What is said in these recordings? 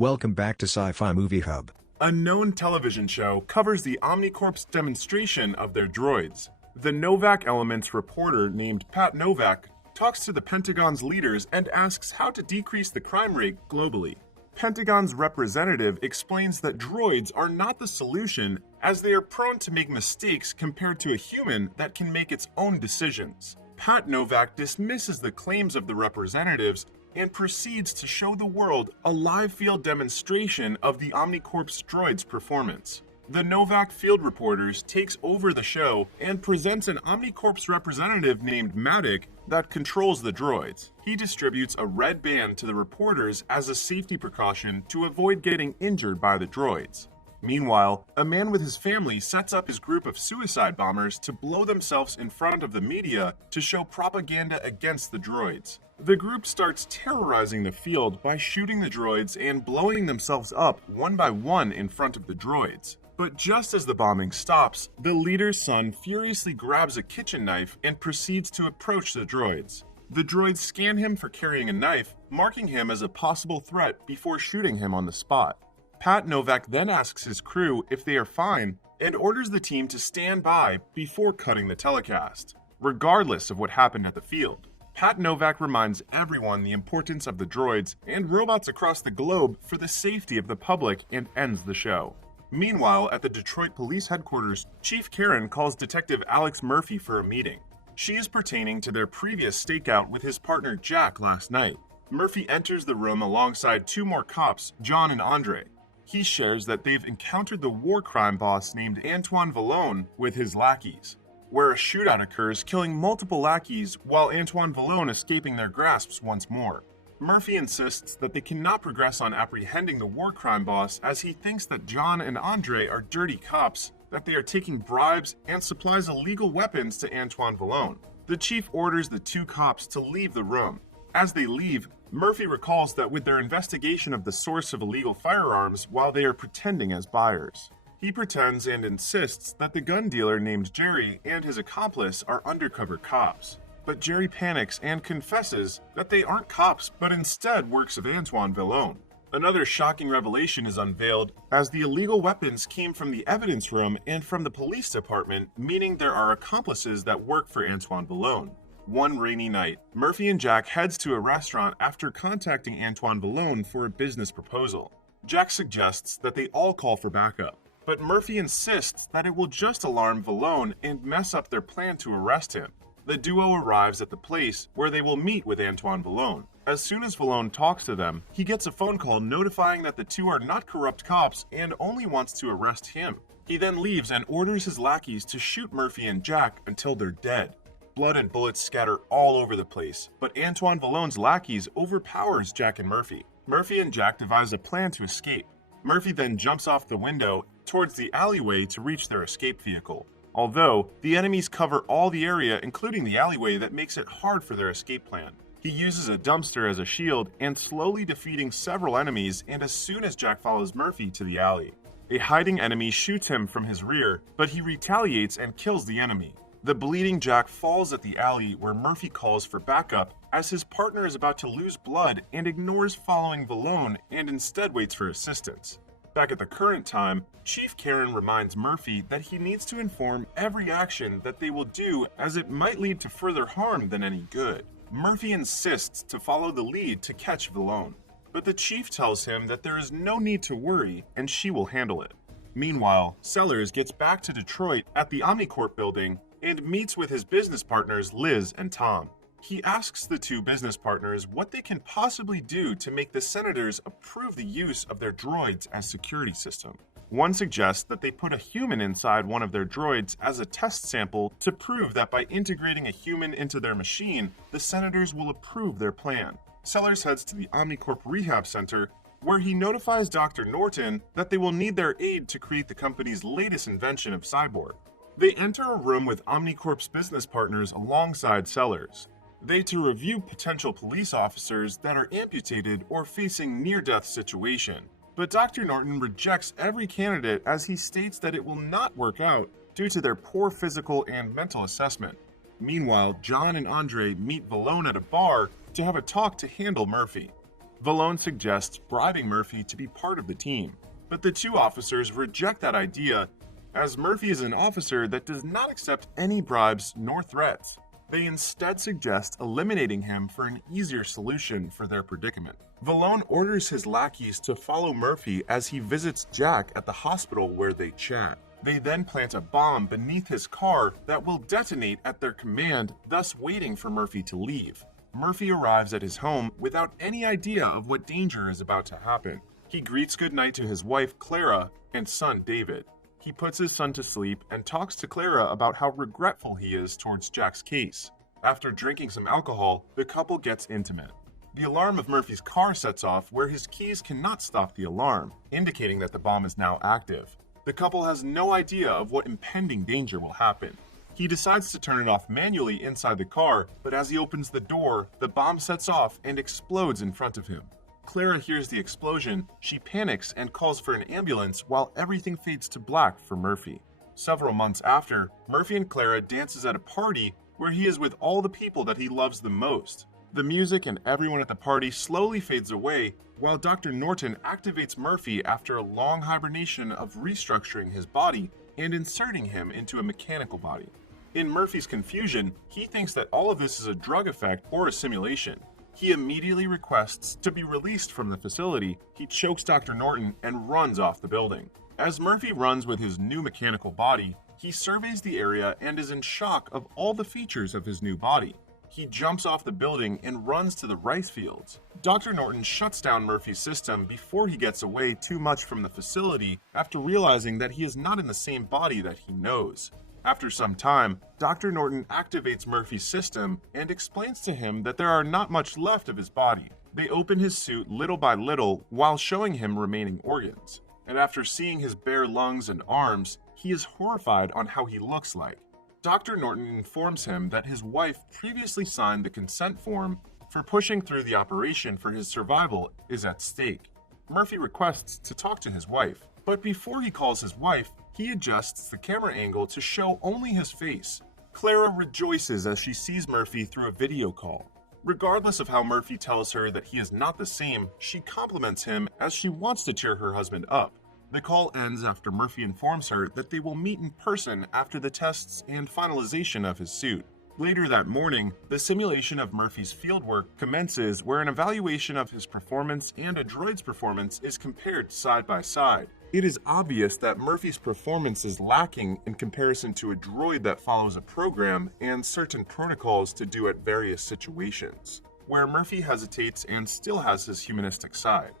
Welcome back to Sci-Fi Movie Hub. A known television show covers the Omnicorp's demonstration of their droids. The Novak Elements reporter named Pat Novak talks to the Pentagon's leaders and asks how to decrease the crime rate globally. Pentagon's representative explains that droids are not the solution, as they are prone to make mistakes compared to a human that can make its own decisions. Pat Novak dismisses the claims of the representatives and proceeds to show the world a live field demonstration of the Omnicorp's droid's performance. The Novak field reporters takes over the show and presents an Omnicorp's representative named Matic that controls the droids. He distributes a red band to the reporters as a safety precaution to avoid getting injured by the droids. Meanwhile, a man with his family sets up his group of suicide bombers to blow themselves in front of the media to show propaganda against the droids. The group starts terrorizing the field by shooting the droids and blowing themselves up one by one in front of the droids. But just as the bombing stops, the leader's son furiously grabs a kitchen knife and proceeds to approach the droids. The droids scan him for carrying a knife, marking him as a possible threat before shooting him on the spot. Pat Novak then asks his crew if they are fine and orders the team to stand by before cutting the telecast, regardless of what happened at the field. Pat Novak reminds everyone the importance of the droids and robots across the globe for the safety of the public and ends the show. Meanwhile, at the Detroit Police Headquarters, Chief Karen calls Detective Alex Murphy for a meeting. She is pertaining to their previous stakeout with his partner Jack last night. Murphy enters the room alongside two more cops, John and Andre. He shares that they've encountered the war crime boss named Antoine Vallone with his lackeys, where a shootout occurs, killing multiple lackeys while Antoine Vallone escaping their grasps once more. Murphy insists that they cannot progress on apprehending the war crime boss as he thinks that John and Andre are dirty cops, that they are taking bribes and supplies illegal weapons to Antoine Vallone. The chief orders the two cops to leave the room. As they leave, Murphy recalls that with their investigation of the source of illegal firearms while they are pretending as buyers. He pretends and insists that the gun dealer named Jerry and his accomplice are undercover cops. But Jerry panics and confesses that they aren't cops but instead works of Antoine Vallone. Another shocking revelation is unveiled as the illegal weapons came from the evidence room and from the police department, meaning there are accomplices that work for Antoine Vallone. One rainy night, Murphy and Jack heads to a restaurant after contacting Antoine Vallone for a business proposal. Jack suggests that they all call for backup, but Murphy insists that it will just alarm Vallone and mess up their plan to arrest him. The duo arrives at the place where they will meet with Antoine Vallone. As soon as Vallone talks to them, he gets a phone call notifying that the two are not corrupt cops and only wants to arrest him. He then leaves and orders his lackeys to shoot Murphy and Jack until they're dead. Blood and bullets scatter all over the place, but Antoine Vallone's lackeys overpowers Jack and Murphy. Murphy and Jack devise a plan to escape. Murphy then jumps off the window towards the alleyway to reach their escape vehicle. Although, the enemies cover all the area including the alleyway that makes it hard for their escape plan. He uses a dumpster as a shield and slowly defeating several enemies, and as soon as Jack follows Murphy to the alley, a hiding enemy shoots him from his rear, but he retaliates and kills the enemy. The bleeding Jack falls at the alley where Murphy calls for backup as his partner is about to lose blood and ignores following Vallone and instead waits for assistance. Back at the current time, Chief Karen reminds Murphy that he needs to inform every action that they will do as it might lead to further harm than any good. Murphy insists to follow the lead to catch Vallone, but the chief tells him that there is no need to worry and she will handle it. Meanwhile, Sellers gets back to Detroit at the Omnicorp building and meets with his business partners Liz and Tom. He asks the two business partners what they can possibly do to make the senators approve the use of their droids as security system. One suggests that they put a human inside one of their droids as a test sample to prove that by integrating a human into their machine, the senators will approve their plan. Sellers heads to the Omnicorp Rehab Center, where he notifies Dr. Norton that they will need their aid to create the company's latest invention of Cyborg. They enter a room with Omnicorp's business partners alongside Sellers. They to review potential police officers that are amputated or facing near-death situation. But Dr. Norton rejects every candidate as he states that it will not work out due to their poor physical and mental assessment. Meanwhile, John and Andre meet Vallone at a bar to have a talk to handle Murphy. Valone suggests bribing Murphy to be part of the team, but the two officers reject that idea as Murphy is an officer that does not accept any bribes nor threats. They instead suggest eliminating him for an easier solution for their predicament. Valone orders his lackeys to follow Murphy as he visits Jack at the hospital where they chat. They then plant a bomb beneath his car that will detonate at their command, thus waiting for Murphy to leave. Murphy arrives at his home without any idea of what danger is about to happen. He greets goodnight to his wife Clara and son David. He puts his son to sleep and talks to Clara about how regretful he is towards Jack's case. After drinking some alcohol, the couple gets intimate. The alarm of Murphy's car sets off where his keys cannot stop the alarm, indicating that the bomb is now active. The couple has no idea of what impending danger will happen. He decides to turn it off manually inside the car, but as he opens the door, the bomb sets off and explodes in front of him. Clara hears the explosion, she panics and calls for an ambulance while everything fades to black for Murphy. Several months after, Murphy and Clara dances at a party where he is with all the people that he loves the most. The music and everyone at the party slowly fades away while Dr. Norton activates Murphy after a long hibernation of restructuring his body and inserting him into a mechanical body. In Murphy's confusion, he thinks that all of this is a drug effect or a simulation. He immediately requests to be released from the facility. He chokes Dr. Norton and runs off the building. As Murphy runs with his new mechanical body, he surveys the area and is in shock of all the features of his new body. He jumps off the building and runs to the rice fields. Dr. Norton shuts down Murphy's system before he gets away too much from the facility after realizing that he is not in the same body that he knows. After some time, Dr. Norton activates Murphy's system and explains to him that there are not much left of his body. They open his suit little by little while showing him remaining organs. And after seeing his bare lungs and arms, he is horrified on how he looks like. Dr. Norton informs him that his wife previously signed the consent form for pushing through the operation for his survival is at stake. Murphy requests to talk to his wife, but before he calls his wife, he adjusts the camera angle to show only his face. Clara rejoices as she sees Murphy through a video call. Regardless of how Murphy tells her that he is not the same, she compliments him as she wants to cheer her husband up. The call ends after Murphy informs her that they will meet in person after the tests and finalization of his suit. Later that morning, the simulation of Murphy's fieldwork commences where an evaluation of his performance and a droid's performance is compared side by side. It is obvious that Murphy's performance is lacking in comparison to a droid that follows a program and certain protocols to do at various situations, where Murphy hesitates and still has his humanistic side.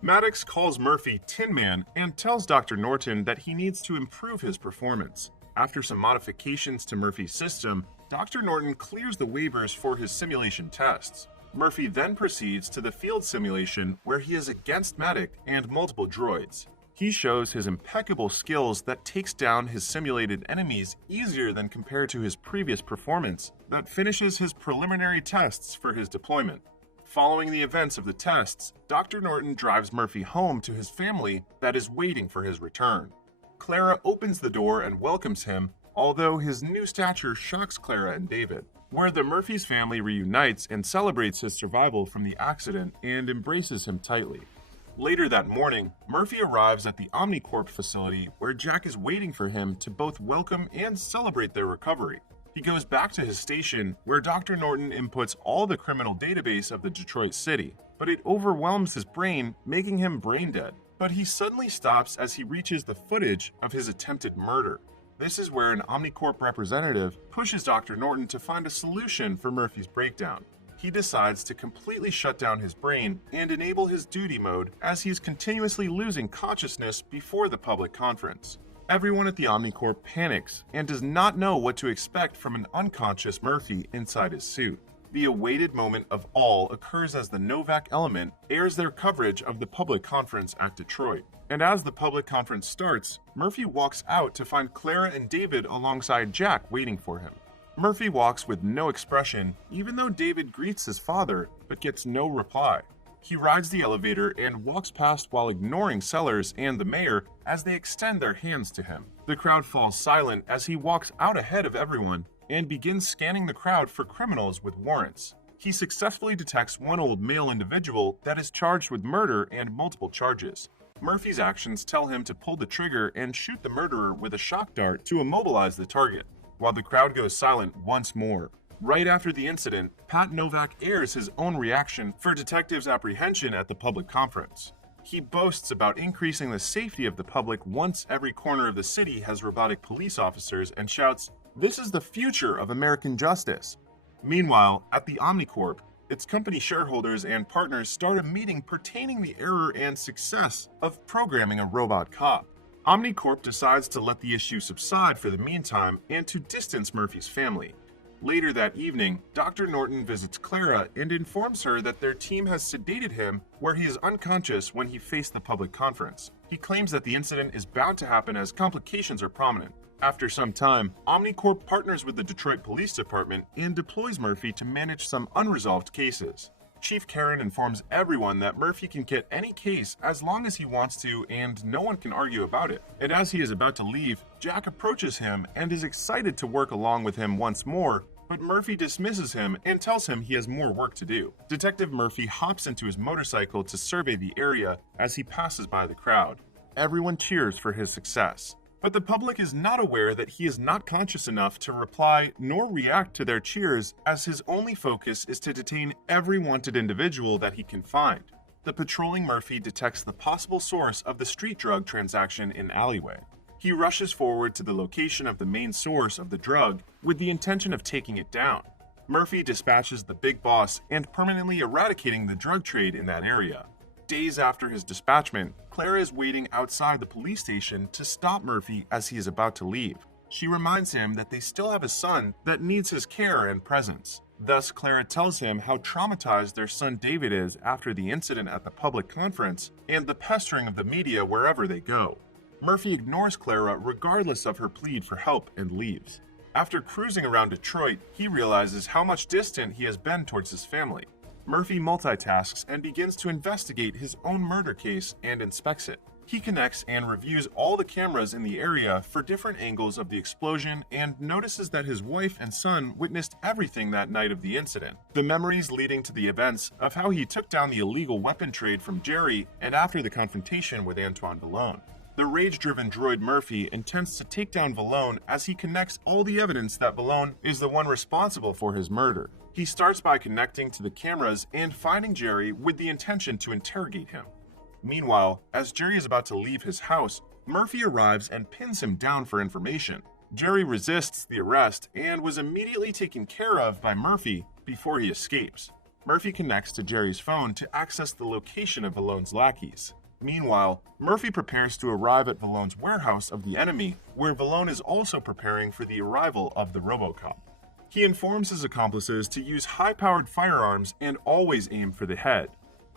Maddox calls Murphy Tin Man and tells Dr. Norton that he needs to improve his performance. After some modifications to Murphy's system, Dr. Norton clears the waivers for his simulation tests. Murphy then proceeds to the field simulation where he is against Maddox and multiple droids. He shows his impeccable skills that takes down his simulated enemies easier than compared to his previous performance that finishes his preliminary tests for his deployment. Following the events of the tests, Dr. Norton drives Murphy home to his family that is waiting for his return. Clara opens the door and welcomes him, although his new stature shocks Clara and David, where the Murphy's family reunites and celebrates his survival from the accident and embraces him tightly. Later that morning, Murphy arrives at the Omnicorp facility where Jack is waiting for him to both welcome and celebrate their recovery. He goes back to his station where Dr. Norton inputs all the criminal database of the Detroit city, but it overwhelms his brain, making him brain dead. But he suddenly stops as he reaches the footage of his attempted murder. This is where an Omnicorp representative pushes Dr. Norton to find a solution for Murphy's breakdown. He decides to completely shut down his brain and enable his duty mode as he's continuously losing consciousness before the public conference. Everyone at the Omnicorp panics and does not know what to expect from an unconscious Murphy inside his suit. The awaited moment of all occurs as the Novak Element airs their coverage of the public conference at Detroit. And as the public conference starts, Murphy walks out to find Clara and David alongside Jack waiting for him. Murphy walks with no expression, even though David greets his father, but gets no reply. He rides the elevator and walks past while ignoring Sellers and the mayor as they extend their hands to him. The crowd falls silent as he walks out ahead of everyone and begins scanning the crowd for criminals with warrants. he successfully detects one old male individual that is charged with murder and multiple charges. Murphy's actions tell him to pull the trigger and shoot the murderer with a shock dart to immobilize the target, while the crowd goes silent once more. Right after the incident, Pat Novak airs his own reaction for detectives' apprehension at the public conference. He boasts about increasing the safety of the public once every corner of the city has robotic police officers and shouts, "This is the future of American justice." Meanwhile, at the Omnicorp, its company shareholders and partners start a meeting pertaining the error and success of programming a robot cop. Omnicorp decides to let the issue subside for the meantime and to distance Murphy's family. Later that evening, Dr. Norton visits Clara and informs her that their team has sedated him where he is unconscious when he faced the public conference. He claims that the incident is bound to happen as complications are prominent. After some time, Omnicorp partners with the Detroit Police Department and deploys Murphy to manage some unresolved cases. Chief Karen informs everyone that Murphy can get any case as long as he wants to and no one can argue about it. And as he is about to leave, Jack approaches him and is excited to work along with him once more, but Murphy dismisses him and tells him he has more work to do. Detective Murphy hops into his motorcycle to survey the area as he passes by the crowd. Everyone cheers for his success. But the public is not aware that he is not conscious enough to reply nor react to their cheers, as his only focus is to detain every wanted individual that he can find. The patrolling Murphy detects the possible source of the street drug transaction in alleyway. He rushes forward to the location of the main source of the drug with the intention of taking it down. Murphy dispatches the big boss and permanently eradicating the drug trade in that area. Days after his dispatchment, Clara is waiting outside the police station to stop Murphy as he is about to leave. She reminds him that they still have a son that needs his care and presence. Thus, Clara tells him how traumatized their son David is after the incident at the public conference and the pestering of the media wherever they go. Murphy ignores Clara regardless of her plead for help and leaves. After cruising around Detroit, he realizes how much distant he has been towards his family. Murphy multitasks and begins to investigate his own murder case and inspects it. He connects and reviews all the cameras in the area for different angles of the explosion and notices that his wife and son witnessed everything that night of the incident. The memories leading to the events of how he took down the illegal weapon trade from Jerry and after the confrontation with Antoine Vallone. The rage-driven droid Murphy intends to take down Vallone as he connects all the evidence that Vallone is the one responsible for his murder. He starts by connecting to the cameras and finding Jerry with the intention to interrogate him. Meanwhile, as Jerry is about to leave his house, Murphy arrives and pins him down for information. Jerry resists the arrest and was immediately taken care of by Murphy before he escapes. Murphy connects to Jerry's phone to access the location of Vallone's lackeys. Meanwhile, Murphy prepares to arrive at Vallone's warehouse of the enemy, where Vallone is also preparing for the arrival of the RoboCop. He informs his accomplices to use high-powered firearms and always aim for the head.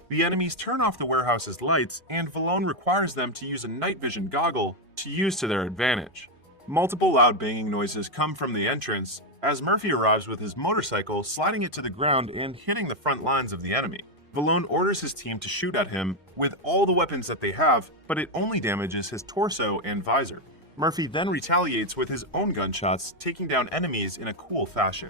The enemies turn off the warehouse's lights, and Vallone requires them to use a night vision goggle to use to their advantage. Multiple loud banging noises come from the entrance as Murphy arrives with his motorcycle, sliding it to the ground and hitting the front lines of the enemy. Vallone orders his team to shoot at him with all the weapons that they have, but it only damages his torso and visor. Murphy then retaliates with his own gunshots, taking down enemies in a cool fashion.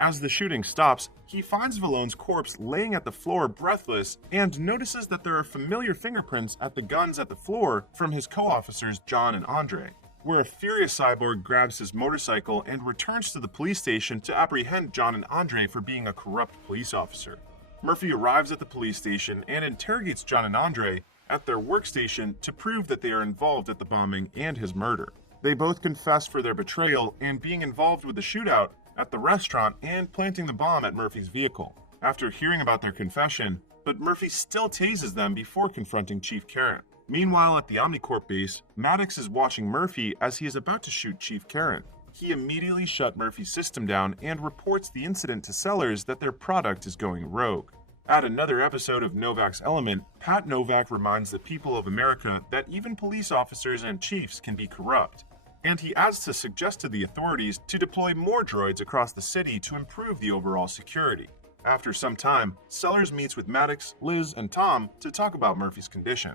As the shooting stops, he finds Vallone's corpse laying at the floor breathless and notices that there are familiar fingerprints at the guns at the floor from his co-officers John and Andre, where a furious cyborg grabs his motorcycle and returns to the police station to apprehend John and Andre for being a corrupt police officer. Murphy arrives at the police station and interrogates John and Andre at their workstation to prove that they are involved at the bombing and his murder. They both confess for their betrayal and being involved with the shootout at the restaurant and planting the bomb at Murphy's vehicle. After hearing about their confession, but Murphy still tases them before confronting Chief Karen. Meanwhile, at the Omnicorp base, Maddox is watching Murphy as he is about to shoot Chief Karen. He immediately shut Murphy's system down and reports the incident to sellers that their product is going rogue. At another episode of Novak's Element, Pat Novak reminds the people of America that even police officers and chiefs can be corrupt, and he adds to suggest to the authorities to deploy more droids across the city to improve the overall security. After some time, Sellers meets with Maddox, Liz, and Tom to talk about Murphy's condition.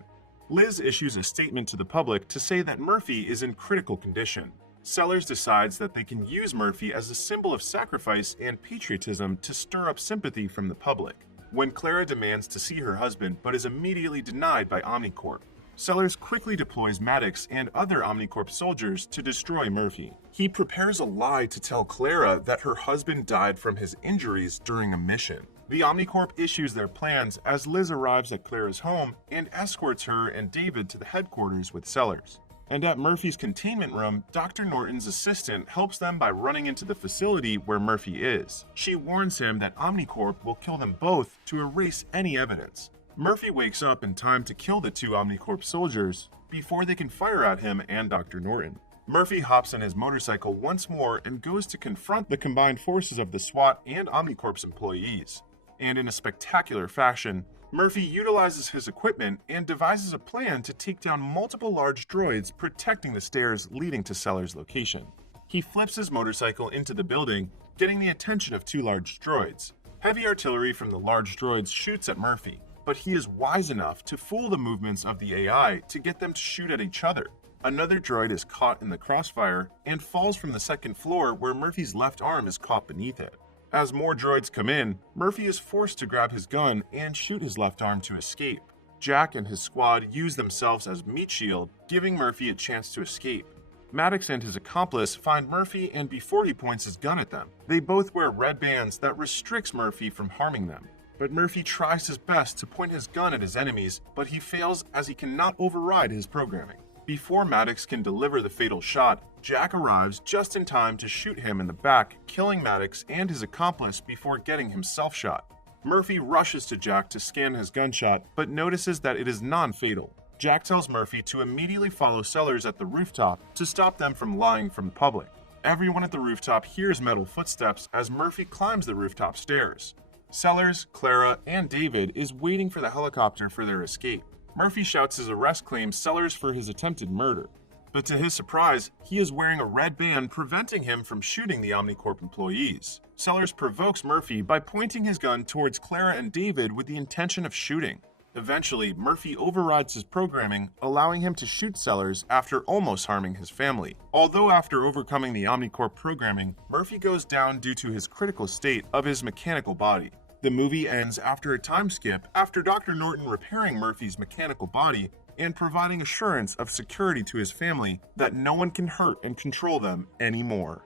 Liz issues a statement to the public to say that Murphy is in critical condition. Sellers decides that they can use Murphy as a symbol of sacrifice and patriotism to stir up sympathy from the public. When Clara demands to see her husband but is immediately denied by Omnicorp, Sellers quickly deploys Maddox and other Omnicorp soldiers to destroy Murphy. He prepares a lie to tell Clara that her husband died from his injuries during a mission. The Omnicorp issues their plans as Liz arrives at Clara's home and escorts her and David to the headquarters with Sellers. And at Murphy's containment room, Dr. Norton's assistant helps them by running into the facility where Murphy is. She warns him that Omnicorp will kill them both to erase any evidence. Murphy wakes up in time to kill the two Omnicorp soldiers before they can fire at him and Dr. Norton. Murphy hops on his motorcycle once more and goes to confront the combined forces of the SWAT and Omnicorp's employees. And in a spectacular fashion, Murphy utilizes his equipment and devises a plan to take down multiple large droids protecting the stairs leading to Sellers' location. He flips his motorcycle into the building, getting the attention of two large droids. Heavy artillery from the large droids shoots at Murphy, but he is wise enough to fool the movements of the AI to get them to shoot at each other. Another droid is caught in the crossfire and falls from the second floor where Murphy's left arm is caught beneath it. As more droids come in, Murphy is forced to grab his gun and shoot his left arm to escape. Jack and his squad use themselves as meat shield, giving Murphy a chance to escape. Maddox and his accomplice find Murphy, and before he points his gun at them, they both wear red bands that restricts Murphy from harming them. But Murphy tries his best to point his gun at his enemies, but he fails as he cannot override his programming. Before Maddox can deliver the fatal shot, Jack arrives just in time to shoot him in the back, killing Maddox and his accomplice before getting himself shot. Murphy rushes to Jack to scan his gunshot, but notices that it is non-fatal. Jack tells Murphy to immediately follow Sellers at the rooftop to stop them from lying from the public. Everyone at the rooftop hears metal footsteps as Murphy climbs the rooftop stairs. Sellers, Clara, and David is waiting for the helicopter for their escape. Murphy shouts his arrest claims Sellers for his attempted murder, but to his surprise, he is wearing a red band preventing him from shooting the Omnicorp employees. Sellers provokes Murphy by pointing his gun towards Clara and David with the intention of shooting. Eventually, Murphy overrides his programming, allowing him to shoot Sellers after almost harming his family. Although after overcoming the Omnicorp programming, Murphy goes down due to his critical state of his mechanical body. The movie ends after a time skip after Dr. Norton repairing Murphy's mechanical body and providing assurance of security to his family that no one can hurt and control them anymore.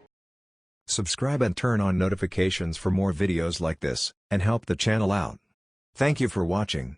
Subscribe and turn on notifications for more videos like this, and help the channel out. Thank you for watching.